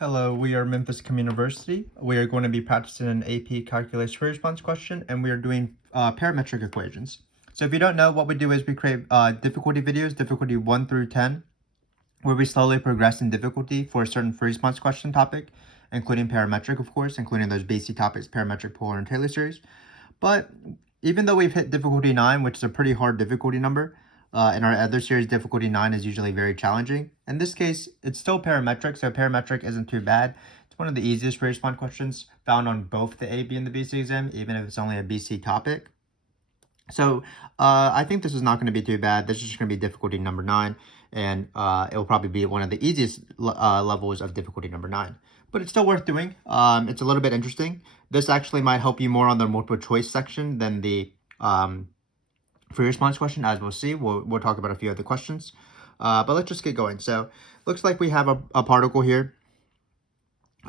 Hello, we are Memphis Communiversity. We are going to be practicing an AP Calculus Free Response question, and we are doing parametric equations. So if you don't know, what we do is we create difficulty videos, difficulty 1 through 10, where we slowly progress in difficulty for a certain free response question topic, including parametric, of course, including those basic topics, parametric, polar, and Taylor series. But even though we've hit difficulty 9, which is a pretty hard difficulty number, in our other series, difficulty 9 is usually very challenging. In this case, it's still parametric, so parametric isn't too bad. It's one of the easiest free response questions found on both the AB and the BC exam, even if it's only a BC topic. So I think this is not going to be too bad. This is just going to be difficulty number 9, and it will probably be one of the easiest levels of difficulty number 9. But it's still worth doing. It's a little bit interesting. This actually might help you more on the multiple choice section than the free response question, as we'll see. We'll talk about a few other questions. But let's just get going. So looks like we have a particle here.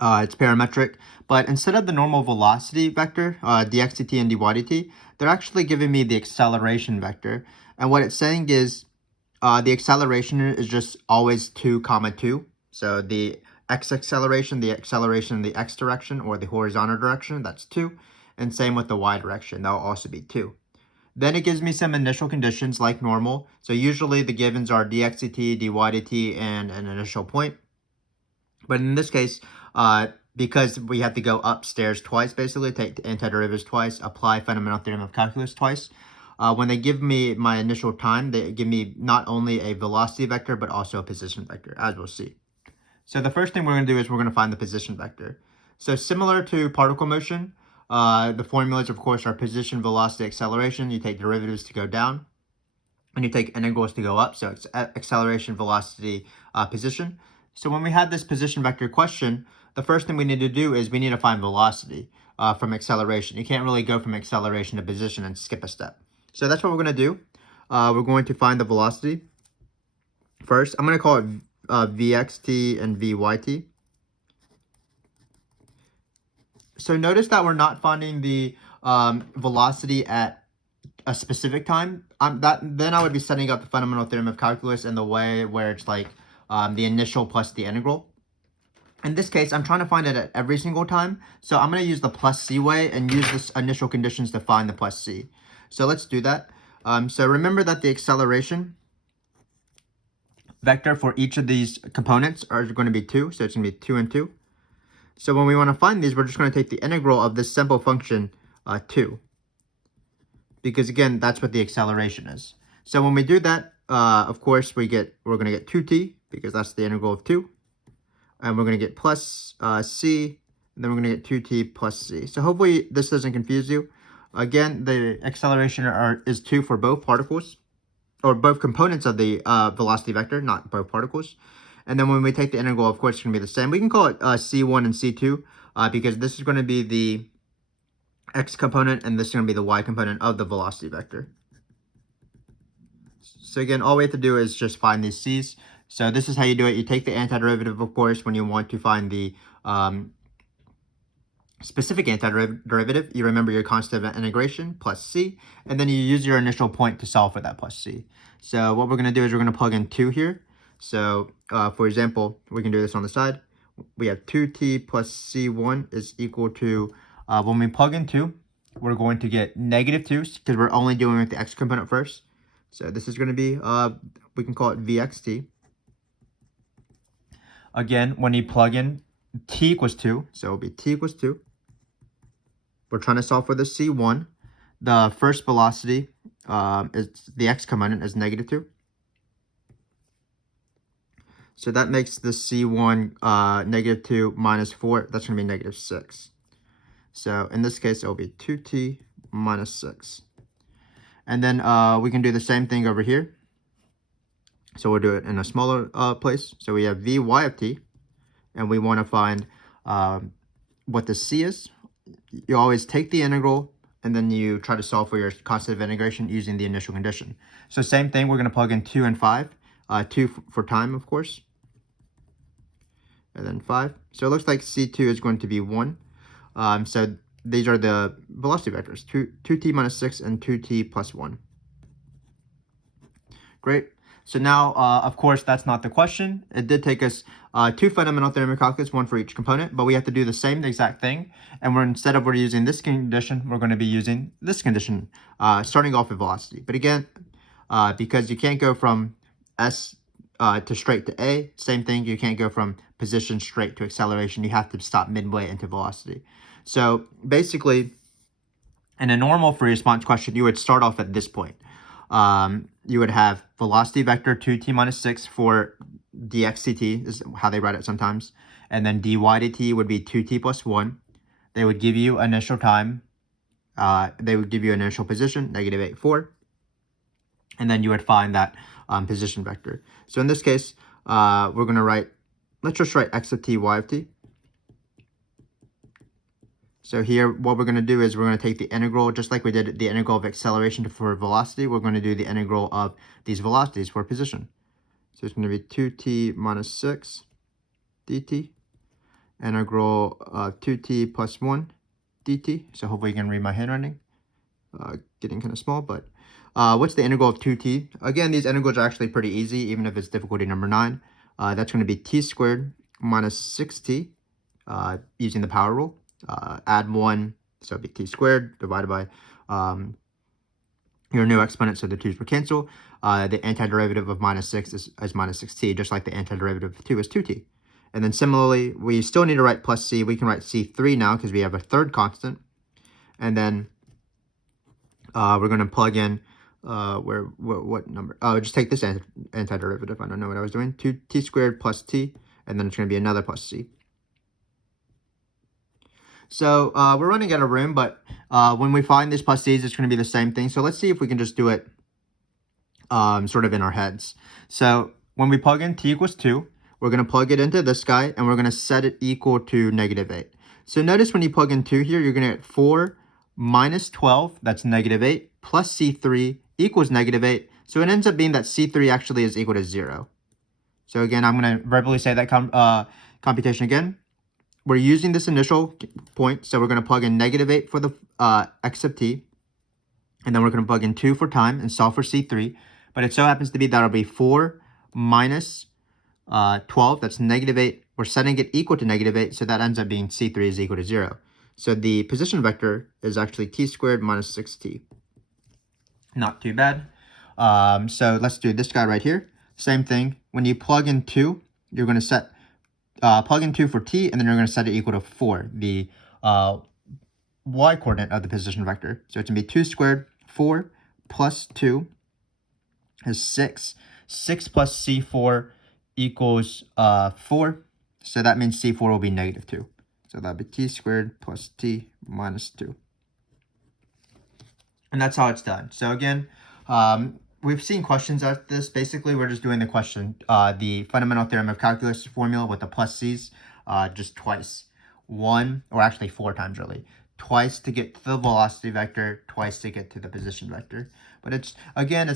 It's parametric, but instead of the normal velocity vector, dx dt and dy dt, they're actually giving me the acceleration vector. And what it's saying is the acceleration is just always 2, 2. So the x acceleration, the acceleration in the x direction or the horizontal direction, that's 2. And same with the y direction, that'll also be 2. Then it gives me some initial conditions like normal. So usually the givens are dx dt, dy dt, and an initial point. But in this case, because we have to go upstairs twice, basically, take the antiderivatives twice, apply fundamental theorem of calculus twice. When they give me my initial time, they give me not only a velocity vector, but also a position vector, as we'll see. So the first thing we're going to do is we're going to find the position vector. So similar to particle motion, the formulas, of course, are position, velocity, acceleration. You take derivatives to go down, and you take integrals to go up. So it's acceleration, velocity, position. So when we have this position vector question, the first thing we need to do is we need to find velocity from acceleration. You can't really go from acceleration to position and skip a step. So that's what we're going to do. We're going to find the velocity. First, I'm going to call it vxt and vyt. So notice that we're not finding the velocity at a specific time. Then I would be setting up the fundamental theorem of calculus in the way where it's like the initial plus the integral. In this case, I'm trying to find it at every single time. So I'm going to use the plus c way and use this initial conditions to find the plus c. So let's do that. So remember that the acceleration vector for each of these components are going to be 2. So it's going to be 2 and 2. So when we want to find these, we're just going to take the integral of this simple function 2. Because again, that's what the acceleration is. So when we do that, of course, we're going to get 2t, because that's the integral of 2. And we're going to get plus c, and then we're going to get 2t plus c. So hopefully this doesn't confuse you. Again, the acceleration is 2 for both particles, or both components of the velocity vector, not both particles. And then when we take the integral, of course, it's going to be the same. We can call it c1 and c2, because this is going to be the x component, and this is going to be the y component of the velocity vector. So again, all we have to do is just find these c's. So this is how you do it. You take the antiderivative, of course, when you want to find the specific antiderivative. You remember your constant of integration plus c, and then you use your initial point to solve for that plus c. So what we're going to do is we're going to plug in 2 here. So for example, we can do this on the side. We have 2t plus c1 is equal to, when we plug in 2, we're going to get negative 2, because we're only dealing with the x component first. So this is going to be, we can call it vxt. Again, when you plug in t equals 2, so it'll be t equals 2. We're trying to solve for the c1. The first velocity is the x component is negative 2. So that makes the c1 negative 2 minus 4. That's going to be negative 6. So in this case, it will be 2t minus 6. And then we can do the same thing over here. So we'll do it in a smaller place. So we have vy of t, and we want to find what the c is. You always take the integral, and then you try to solve for your constant of integration using the initial condition. So same thing, we're going to plug in 2 and 5. 2 for time, of course. And then 5. So it looks like c2 is going to be 1. So these are the velocity vectors, 2t minus 6 and 2t plus 1. Great. So now, of course, that's not the question. It did take us 2 fundamental theorem of calculus, 1 for each component, but we have to do the same exact thing. And instead of using this condition, we're going to be using this condition, starting off with velocity. But again, because you can't go from S to straight to A, same thing, you can't go from position straight to acceleration. You have to stop midway into velocity. So basically, in a normal free response question, you would start off at this point. You would have velocity vector 2t minus 6 for dx dt, is how they write it sometimes. And then dy dt would be 2t plus 1. They would give you initial time. They would give you initial position, negative 8, 4. And then you would find that position vector. So in this case, we're going to write, let's just write x of t, y of t. So here, what we're going to do is we're going to take the integral, just like we did the integral of acceleration for velocity, we're going to do the integral of these velocities for position. So it's going to be 2t minus 6 dt, integral of 2t plus 1 dt. So hopefully you can read my handwriting. Getting kind of small, but what's the integral of 2t? Again, these integrals are actually pretty easy, even if it's difficulty number 9. That's going to be t squared minus 6t using the power rule. Add 1, so it'd be t squared divided by your new exponent, so the 2's will cancel. The antiderivative of minus 6 is minus 6t, just like the antiderivative of 2 is 2t. And then similarly, we still need to write plus c. We can write c3 now because we have a third constant. And then we're going to plug in, what number? Oh, just take this antiderivative. I don't know what I was doing. 2t squared plus t, and then it's going to be another plus c. So we're running out of room, but when we find these plus c's, it's going to be the same thing. So let's see if we can just do it sort of in our heads. So when we plug in t equals 2, we're going to plug it into this guy, and we're going to set it equal to negative 8. So notice when you plug in 2 here, you're going to get 4 minus 12, that's negative 8, plus c3 equals negative 8. So it ends up being that c3 actually is equal to 0. So again, I'm going to verbally say that computation again. We're using this initial point, so we're going to plug in negative 8 for the x of t, and then we're going to plug in 2 for time and solve for c3. But it so happens to be that'll be 4 minus 12, that's negative 8. We're setting it equal to negative 8, so that ends up being c3 is equal to 0. So the position vector is actually t squared minus 6t. Not too bad. So let's do this guy right here. Same thing. When you plug in 2, you're going to set plug in 2 for t, and then you're going to set it equal to 4, the y coordinate of the position vector. So it's going to be 2 squared, 4 plus 2 is 6. 6 plus c4 equals 4. So that means c4 will be negative 2. So that'll be t squared plus t minus 2. And that's how it's done. So again, we've seen questions at this. Basically, we're just doing the question, the fundamental theorem of calculus formula with the plus c's just twice. 1, or actually 4 times really. Twice to get to the velocity vector, twice to get to the position vector. But it's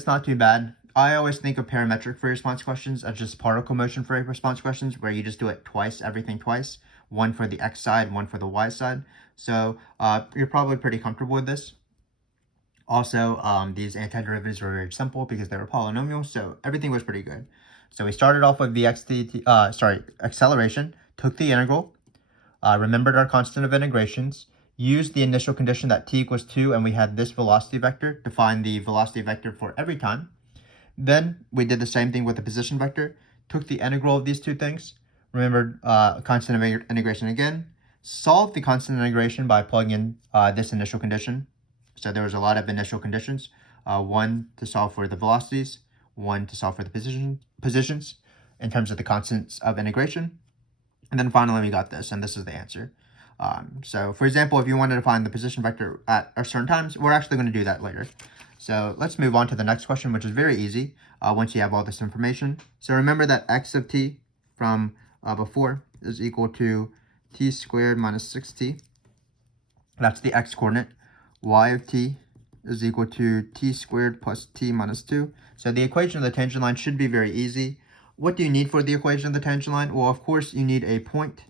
not too bad. I always think of parametric free response questions as just particle motion free response questions, where you just do it twice, everything twice. 1 for the x side, 1 for the y side. So you're probably pretty comfortable with this. Also, these antiderivatives were very simple because they were polynomials, so everything was pretty good. So we started off with the acceleration, took the integral, remembered our constant of integrations, used the initial condition that t equals 2, and we had this velocity vector to find the velocity vector for every time. Then we did the same thing with the position vector, took the integral of these two things, remembered constant of integration again, solved the constant integration by plugging in this initial condition. So there was a lot of initial conditions, 1 to solve for the velocities, 1 to solve for the positions in terms of the constants of integration. And then finally we got this, and this is the answer. So for example, if you wanted to find the position vector at certain times, we're actually going to do that later. So let's move on to the next question, which is very easy once you have all this information. So remember that x of t from before is equal to t squared minus 6t. That's the x coordinate. Y of t is equal to t squared plus t minus 2. So the equation of the tangent line should be very easy. What do you need for the equation of the tangent line? Well, of course, you need a point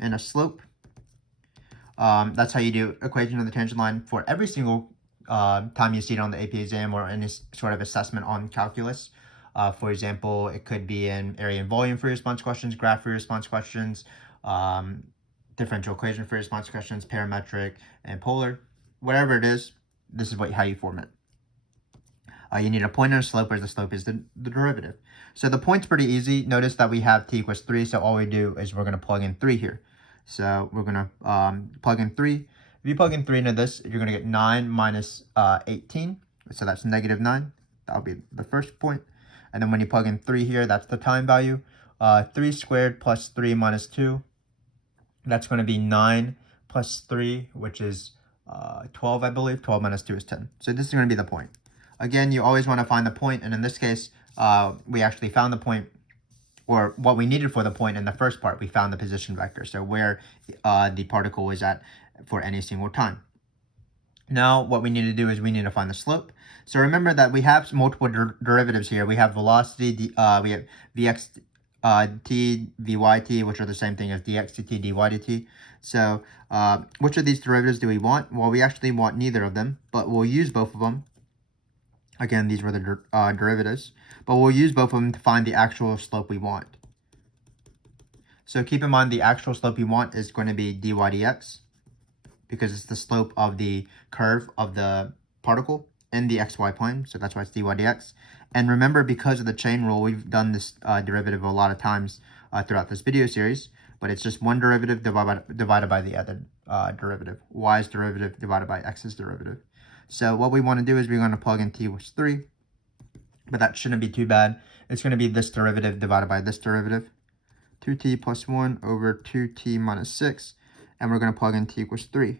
and a slope. That's how you do equation of the tangent line for every single time you see it on the AP exam or any sort of assessment on calculus. For example, it could be in area and volume free response questions, graph free response questions, differential equation free response questions, parametric, and polar. Whatever it is, this is how you form it. You need a point and a slope, where the slope is the derivative. So the point's pretty easy. Notice that we have t equals 3, so all we do is we're going to plug in 3 here. So we're going to plug in 3. If you plug in 3 into this, you're going to get 9 minus 18. So that's negative 9. That'll be the first point. And then when you plug in 3 here, that's the time value. 3 squared plus 3 minus 2. That's going to be 9 plus 3, which is 12, I believe. 12 minus 2 is 10. So this is going to be the point. Again, you always want to find the point, and in this case, we actually found the point, or what we needed for the point in the first part. We found the position vector, so where the particle is at for any single time. Now, what we need to do is we need to find the slope. So remember that we have multiple derivatives here. We have velocity, we have vx t, vyt, which are the same thing as dx dt, dy dt. So which of these derivatives do we want? Well, we actually want neither of them, but we'll use both of them. Again, these were the derivatives, but we'll use both of them to find the actual slope we want. So keep in mind the actual slope you want is going to be dy dx, because it's the slope of the curve of the particle in the xy plane, so that's why it's dy dx. And remember, because of the chain rule, we've done this derivative a lot of times throughout this video series, but it's just one derivative divided by the other derivative. Y's derivative divided by x's derivative. So what we want to do is we're going to plug in t was 3, but that shouldn't be too bad. It's going to be this derivative divided by this derivative, 2t plus 1 over 2t minus 6, and we're going to plug in t equals 3.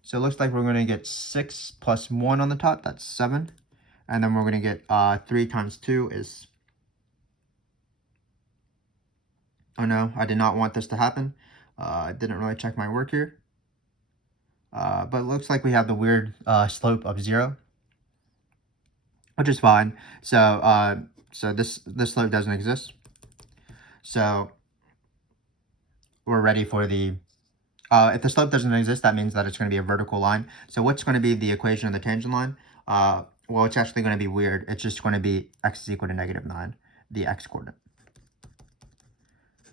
So it looks like we're going to get 6 plus 1 on the top, that's 7, and then we're going to get 3 times 2 is... Oh no, I did not want this to happen. I didn't really check my work here. But it looks like we have the weird slope of 0, which is fine. So so this slope doesn't exist. So we're ready for the, if the slope doesn't exist, that means that it's going to be a vertical line. So what's going to be the equation of the tangent line? Well, it's actually going to be weird. It's just going to be x is equal to negative 9, the x coordinate.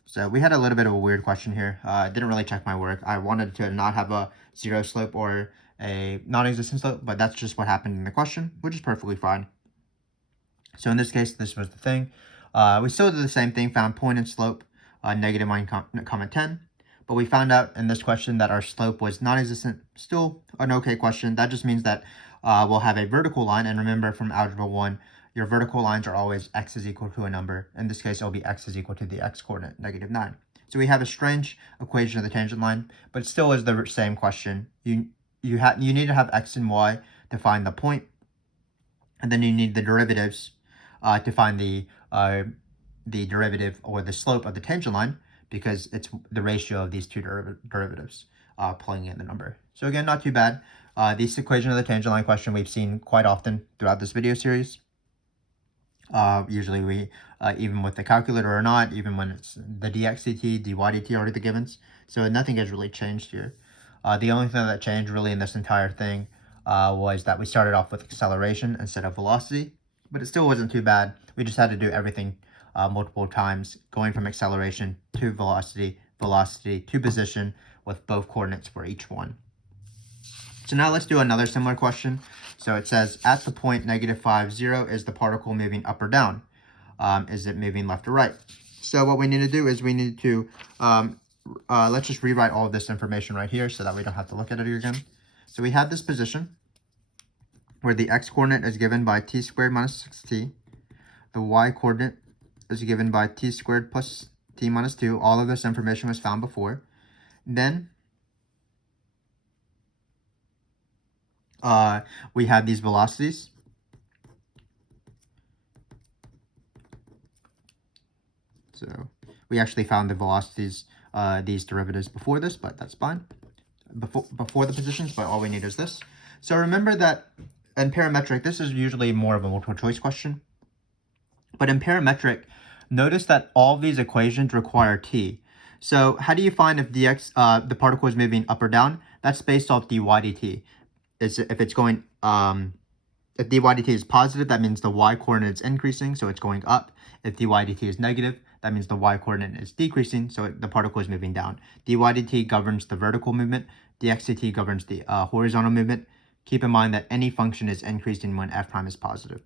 So we had a little bit of a weird question here. I didn't really check my work. I wanted to not have a 0 slope or a non-existent slope, but that's just what happened in the question, which is perfectly fine. So in this case, this was the thing. We still did the same thing, found point and slope, negative 9, 10. But we found out in this question that our slope was non-existent. Still an okay question. That just means that we'll have a vertical line. And remember from Algebra 1, your vertical lines are always x is equal to a number. In this case, it'll be x is equal to the x coordinate, negative 9. So we have a strange equation of the tangent line, but it still is the same question. You need to have x and y to find the point, and then you need the derivatives to find the derivative or the slope of the tangent line, because it's the ratio of these two derivatives plugging in the number. So again, not too bad. This equation of the tangent line question we've seen quite often throughout this video series. Usually we, even with the calculator or not, even when it's the dx dt, dy dt are the givens. So nothing has really changed here. The only thing that changed really in this entire thing was that we started off with acceleration instead of velocity, but it still wasn't too bad. We just had to do everything multiple times, going from acceleration to velocity, velocity to position, with both coordinates for each one. So now let's do another similar question. So it says, at the point negative 5, 0, is the particle moving up or down? Is it moving left or right? So what we need to do is we need to, let's just rewrite all of this information right here so that we don't have to look at it again. So we have this position where the x coordinate is given by t squared minus 6t. The y coordinate is given by t squared plus t minus 2. All of this information was found before. Then we have these velocities. So we actually found the velocities, these derivatives before this, but that's fine. Before the positions, but all we need is this. So remember that in parametric, this is usually more of a multiple choice question. But in parametric, notice that all of these equations require t. So how do you find if the particle is moving up or down? That's based off dy dt. If it's going If dy dt is positive, that means the y coordinate is increasing, so it's going up. If dy dt is negative, that means the y coordinate is decreasing, so the particle is moving down. Dy dt governs the vertical movement. Dx dt governs the horizontal movement. Keep in mind that any function is increasing when f prime is positive.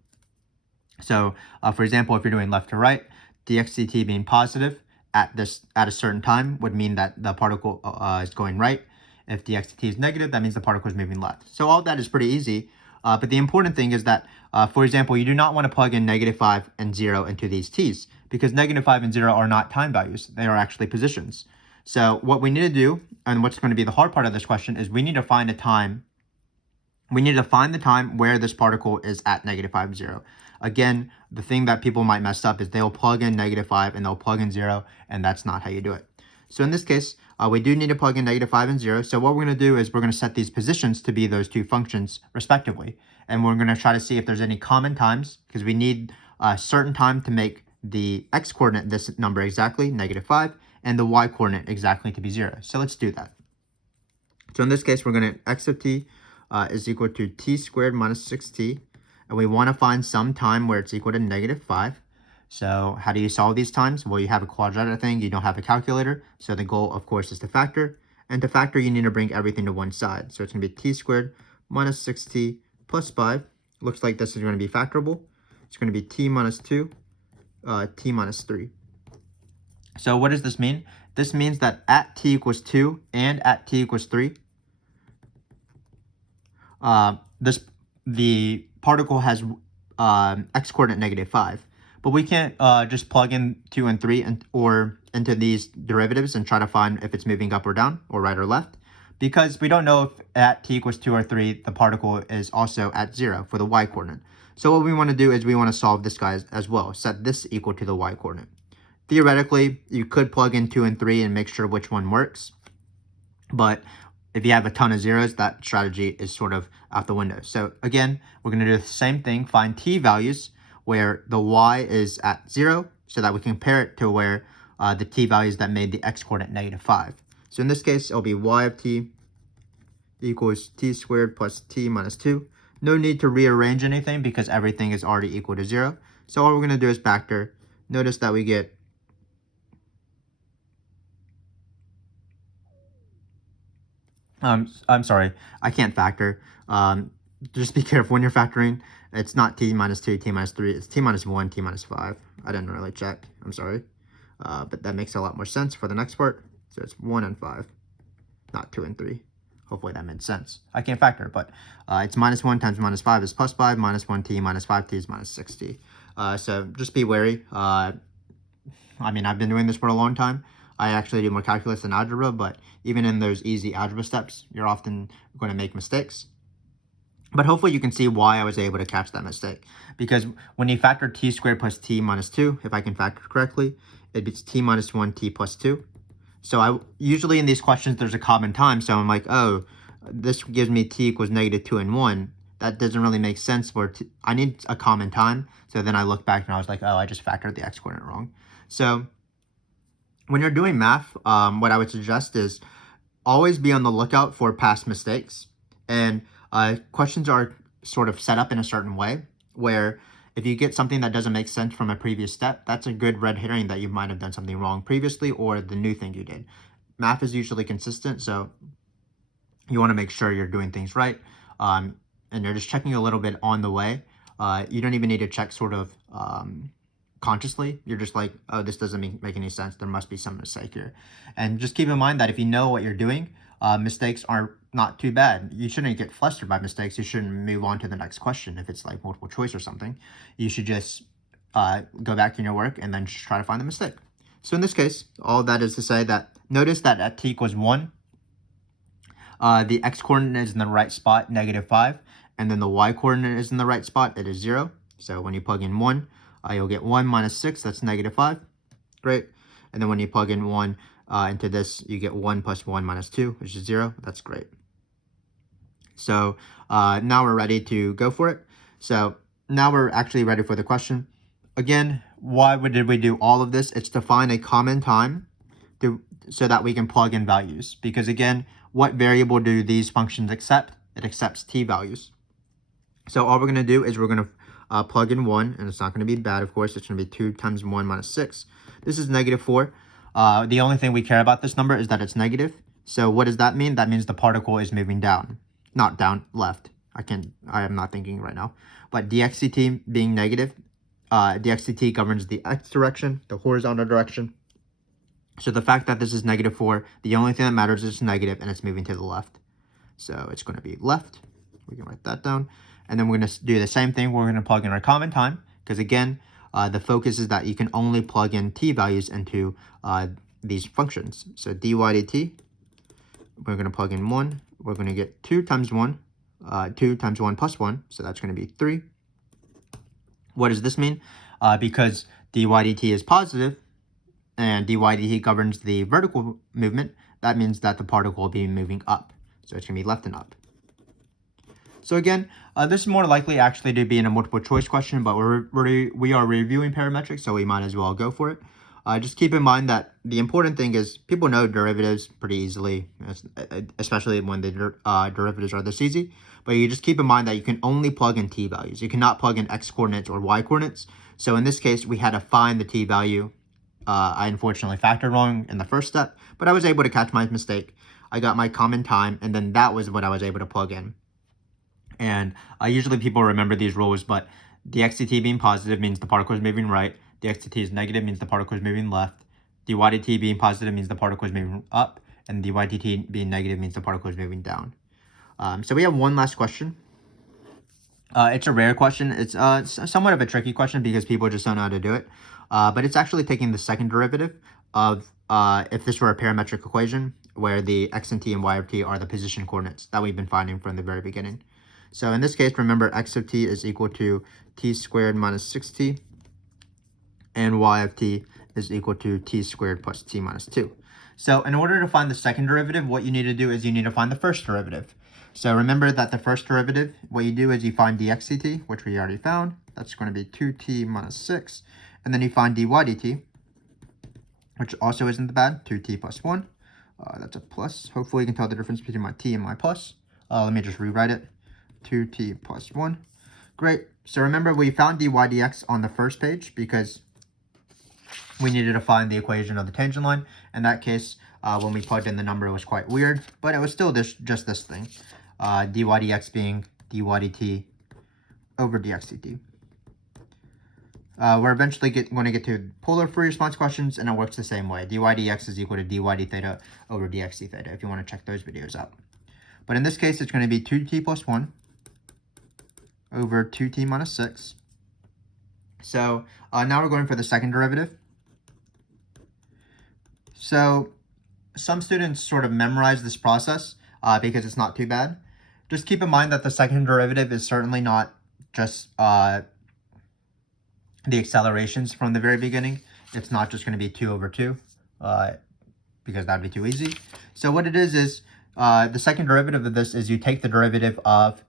So, for example, if you're doing left to right, dx dt being positive at a certain time would mean that the particle is going right. If dx dt is negative, that means the particle is moving left. So all of that is pretty easy. But the important thing is that, for example, you do not want to plug in -5 and 0 into these t's, because -5 and 0 are not time values. They are actually positions. So what we need to do, and what's going to be the hard part of this question, is we need to find a time. We need to find the time where this particle is at -5, 0. Again, the thing that people might mess up is they'll plug in -5 and they'll plug in 0, and that's not how you do it. So in this case, we do need to plug in -5 and 0. So what we're going to do is we're going to set these positions to be those two functions respectively. And we're going to try to see if there's any common times, because we need a certain time to make the x coordinate this number exactly, -5, and the y coordinate exactly to be 0. So let's do that. So in this case, we're going to x of t is equal to t squared minus 6t. And we want to find some time where it's equal to -5. So how do you solve these times? Well, you have a quadratic thing, you don't have a calculator. So the goal, of course, is to factor. And to factor, you need to bring everything to one side. So it's going to be t squared minus 6t plus 5. Looks like this is going to be factorable. It's going to be t minus 2, t minus 3. So what does this mean? This means that at t equals 2 and at t equals 3, the particle has x coordinate -5. But we can't just plug in 2 and 3 or into these derivatives and try to find if it's moving up or down or right or left, because we don't know if at t equals 2 or 3 the particle is also at 0 for the y coordinate. So what we want to do is we want to solve this guy as well, set this equal to the y coordinate. Theoretically, you could plug in 2 and 3 and make sure which one works, but if you have a ton of zeros, that strategy is sort of out the window. So again, we're going to do the same thing, find t values where the y is at 0, so that we can compare it to where the t values that made the x coordinate -5. So in this case, it'll be y of t equals t squared plus t minus 2. No need to rearrange anything because everything is already equal to 0. So all we're going to do is factor. Notice that we get I'm sorry, I can't factor. Just be careful when you're factoring. It's not t minus 2, t minus 3. It's t minus 1, t minus 5. I didn't really check. I'm sorry. But that makes a lot more sense for the next part. So it's 1 and 5, not 2 and 3. Hopefully that made sense. I can't factor, but it's -1 times -5 is +5, -1t minus 5t is minus 6t. So just be wary. I mean, I've been doing this for a long time. I actually do more calculus than algebra, but even in those easy algebra steps, you're often going to make mistakes. But hopefully you can see why I was able to catch that mistake. Because when you factor t squared plus t minus 2, if I can factor correctly, it beats t minus 1, t plus 2. So usually in these questions, there's a common time. So I'm like, oh, this gives me t equals -2 and 1. That doesn't really make sense. I need a common time. So then I look back and I was like, oh, I just factored the x coordinate wrong. So when you're doing math, what I would suggest is always be on the lookout for past mistakes. And questions are sort of set up in a certain way where if you get something that doesn't make sense from a previous step, that's a good red herring that you might have done something wrong previously or the new thing you did. Math is usually consistent, so you want to make sure you're doing things right. And you're just checking a little bit on the way. You don't even need to check sort of consciously. You're just like, oh, this doesn't make any sense. There must be some mistake here. And just keep in mind that if you know what you're doing, mistakes are not too bad. You shouldn't get flustered by mistakes. You shouldn't move on to the next question if it's like multiple choice or something. You should just go back to your work and then just try to find the mistake. So in this case, all that is to say that notice that at t equals 1, the x coordinate is in the right spot, -5, and then the y coordinate is in the right spot, it is 0. So when you plug in 1, you'll get 1 minus 6, that's -5. Great. And then when you plug in 1 into this, you get 1 plus 1 minus 2, which is 0. That's great. So now we're ready to go for it. So now we're actually ready for the question. Again, why did we do all of this? It's to find a common time so that we can plug in values. Because again, what variable do these functions accept? It accepts t values. So all we're going to do is we're going to plug in 1, and it's not going to be bad, of course. It's going to be 2 times 1 minus 6. This is negative 4. The only thing we care about this number is that it's negative. So what does that mean? That means the particle is moving down, not down, left. I am not thinking right now. But dxdt being negative, dxdt governs the x direction, the horizontal direction. So the fact that this is negative 4, the only thing that matters is it's negative and it's moving to the left. So it's going to be left. We can write that down. And then we're going to do the same thing. We're going to plug in our common time, because again, the focus is that you can only plug in t values into these functions. So dy dt, we're going to plug in 1. We're going to get 2 times 1, 2 times 1 plus 1. So that's going to be 3. What does this mean? Because dy dt is positive and dy dt governs the vertical movement, that means that the particle will be moving up. So it's going to be left and up. So again, this is more likely actually to be in a multiple choice question, but we are reviewing parametric, so we might as well go for it. Just keep in mind that the important thing is people know derivatives pretty easily, especially when the derivatives are this easy. But you just keep in mind that you can only plug in t values. You cannot plug in x coordinates or y coordinates. So in this case, we had to find the t value. I unfortunately factored wrong in the first step, but I was able to catch my mistake. I got my common time, and then that was what I was able to plug in. And usually people remember these rules, but dxdt being positive means the particle is moving right. Dxdt is negative means the particle is moving left. Dy dt being positive means the particle is moving up. And dy dt being negative means the particle is moving down. So we have one last question. It's a rare question. It's somewhat of a tricky question because people just don't know how to do it. But it's actually taking the second derivative of if this were a parametric equation where the x and t and y of t are the position coordinates that we've been finding from the very beginning. So in this case, remember x of t is equal to t squared minus 6t, and y of t is equal to t squared plus t minus 2. So in order to find the second derivative, what you need to do is you need to find the first derivative. So remember that the first derivative, what you do is you find dx dt, which we already found. That's going to be 2t minus 6. And then you find dy dt, which also isn't bad, 2t plus 1. That's a plus. Hopefully you can tell the difference between my t and my plus. Let me just rewrite it. 2t plus 1. Great. So remember, we found dy dx on the first page because we needed to find the equation of the tangent line. In that case, when we plugged in the number, it was quite weird, but it was still just this thing. Dy dx being dy dt over dx dt. We're eventually going to get to polar free response questions, and it works the same way. Dy dx is equal to dy d theta over dx d theta, if you want to check those videos out. But in this case, it's going to be 2t plus 1 over 2t minus 6. So now we're going for the second derivative. So some students sort of memorize this process because it's not too bad. Just keep in mind that the second derivative is certainly not just the accelerations from the very beginning. It's not just going to be 2 over 2 because that would be too easy. So what it is the second derivative of this is you take the derivative of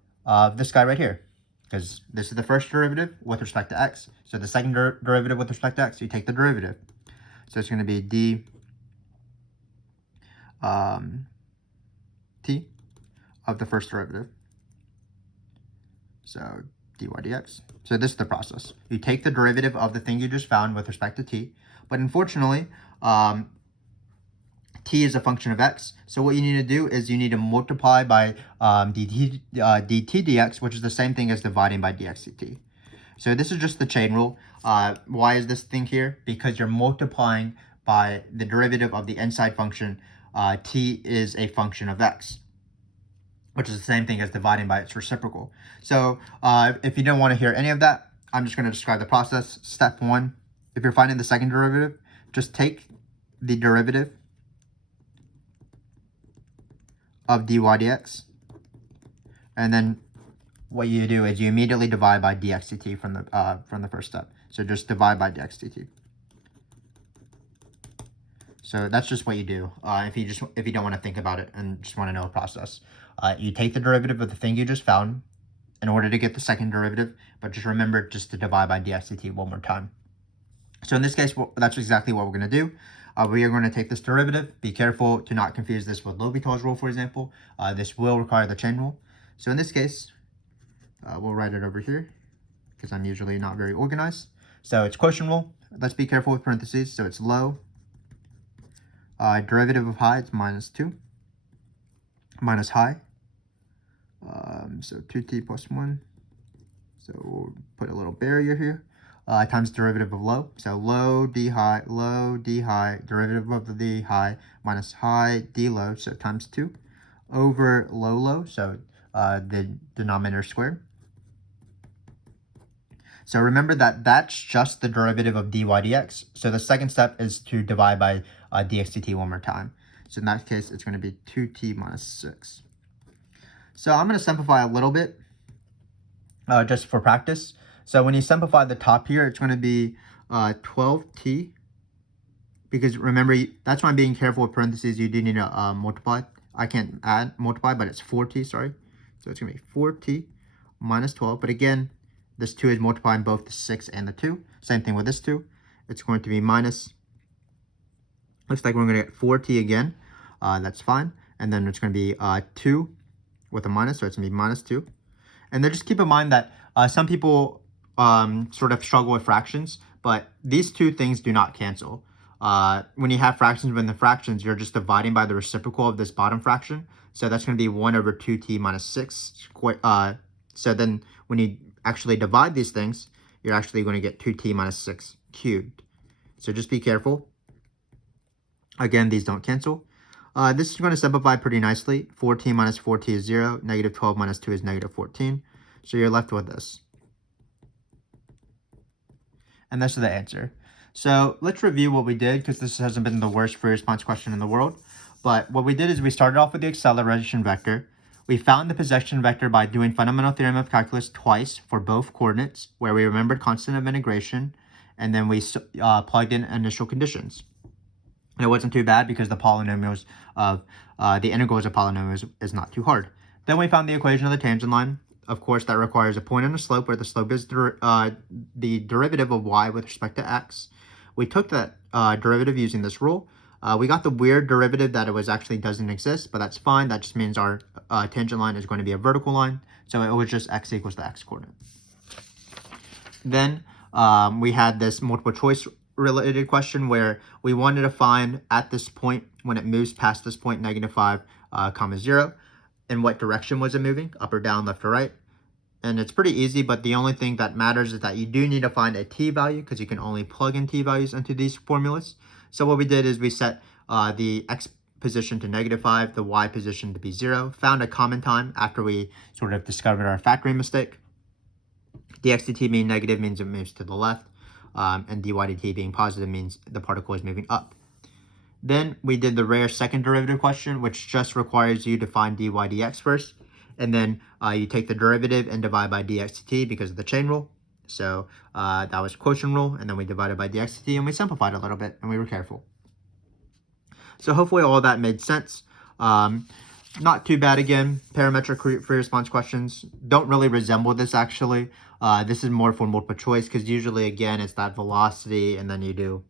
this guy right here, because this is the first derivative with respect to x. So the second derivative with respect to x, you take the derivative. So it's going to be d t of the first derivative. So dy dx. So this is the process. You take the derivative of the thing you just found with respect to t, but unfortunately, t is a function of x. So what you need to do is you need to multiply by dt dx, which is the same thing as dividing by dx dt. So this is just the chain rule. Why is this thing here? Because you're multiplying by the derivative of the inside function. T is a function of x, which is the same thing as dividing by its reciprocal. So if you don't want to hear any of that, I'm just going to describe the process. Step 1, if you're finding the second derivative, just take the derivative of dy dx, and then what you do is you immediately divide by dx dt from the first step. So just divide by dx dt. So that's just what you do if you don't want to think about it and just want to know a process. You take the derivative of the thing you just found in order to get the second derivative, but just remember just to divide by dx dt one more time. So in this case, that's exactly what we're going to do. We are going to take this derivative. Be careful to not confuse this with L'Hopital's rule, for example. This will require the chain rule. So in this case, We'll write it over here because I'm usually not very organized. So it's quotient rule. Let's be careful with parentheses. So it's low. Derivative of high, it's minus 2. Minus high. So 2t plus 1. So we'll put a little barrier here. Times derivative of low. So low d high, derivative of the d high, minus high d low, so times 2, over low, so the denominator squared. So remember that that's just the derivative of dy dx. So the second step is to divide by dx dt one more time. So in that case, it's going to be 2t minus 6. So I'm going to simplify a little bit just for practice. So when you simplify the top here, it's going to be 12t. Because remember, that's why I'm being careful with parentheses. You do need to multiply. I can't multiply, but it's 4t, sorry. So it's going to be 4t minus 12. But again, this 2 is multiplying both the 6 and the 2. Same thing with this 2. It's going to be minus. Looks like we're going to get 4t again. That's fine. And then it's going to be 2 with a minus. So it's going to be minus 2. And then just keep in mind that some people sort of struggle with fractions. But these two things do not cancel. When you have fractions within the fractions, you're just dividing by the reciprocal of this bottom fraction. So that's going to be 1 over 2t minus 6. So then when you actually divide these things, you're actually going to get 2t minus 6 cubed. So just be careful. Again, these don't cancel. This is going to simplify pretty nicely. 4t minus 4t is 0. Negative 12 minus 2 is negative 14. So you're left with this. And this is the answer. So let's review what we did, because this hasn't been the worst free response question in the world. But what we did is we started off with the acceleration vector. We found the position vector by doing fundamental theorem of calculus twice for both coordinates, where we remembered constant of integration, and then we plugged in initial conditions. And it wasn't too bad because the polynomials of the integrals of polynomials is not too hard. Then we found the equation of the tangent line. Of course, that requires a point and a slope, where the slope is the derivative of y with respect to x. We took that derivative using this rule. We got the weird derivative that it was actually doesn't exist, but that's fine. That just means our tangent line is going to be a vertical line. So it was just x equals the x coordinate. Then we had this multiple choice related question where we wanted to find at this point, when it moves past this point, -5, 0, in what direction was it moving, up or down, left or right. And it's pretty easy, but the only thing that matters is that you do need to find a t value, because you can only plug in t values into these formulas. So what we did is we set the x position to -5, the y position to be 0, found a common time after we sort of discovered our factoring mistake. Dx dt being negative means it moves to the left, and dy dt being positive means the particle is moving up. Then we did the rare second derivative question, which just requires you to find dy dx first. And then you take the derivative and divide by dx dt because of the chain rule. So that was quotient rule. And then we divided by dx dt and we simplified a little bit and we were careful. So hopefully all that made sense. Not too bad again. Parametric free response questions don't really resemble this actually. This is more for multiple choice because usually again it's that velocity and then you do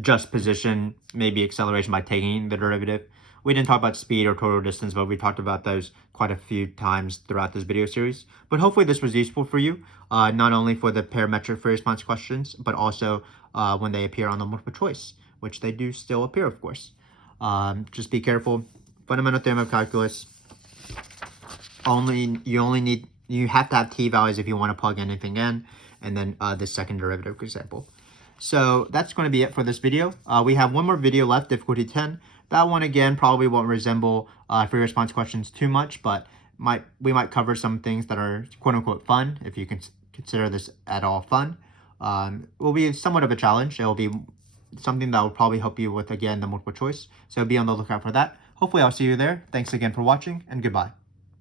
just position, maybe acceleration by taking the derivative. We didn't talk about speed or total distance, but we talked about those quite a few times throughout this video series. But hopefully this was useful for you, not only for the parametric free response questions, but also when they appear on the multiple choice, which they do still appear, of course. Just be careful. Fundamental theorem of calculus. You have to have t values if you want to plug anything in, and then the second derivative example. So that's going to be it for this video. We have one more video left, difficulty 10. That one, again, probably won't resemble free response questions too much, but we might cover some things that are quote-unquote fun, if you can consider this at all fun. It will be somewhat of a challenge. It will be something that will probably help you with, again, the multiple choice. So be on the lookout for that. Hopefully I'll see you there. Thanks again for watching, and goodbye.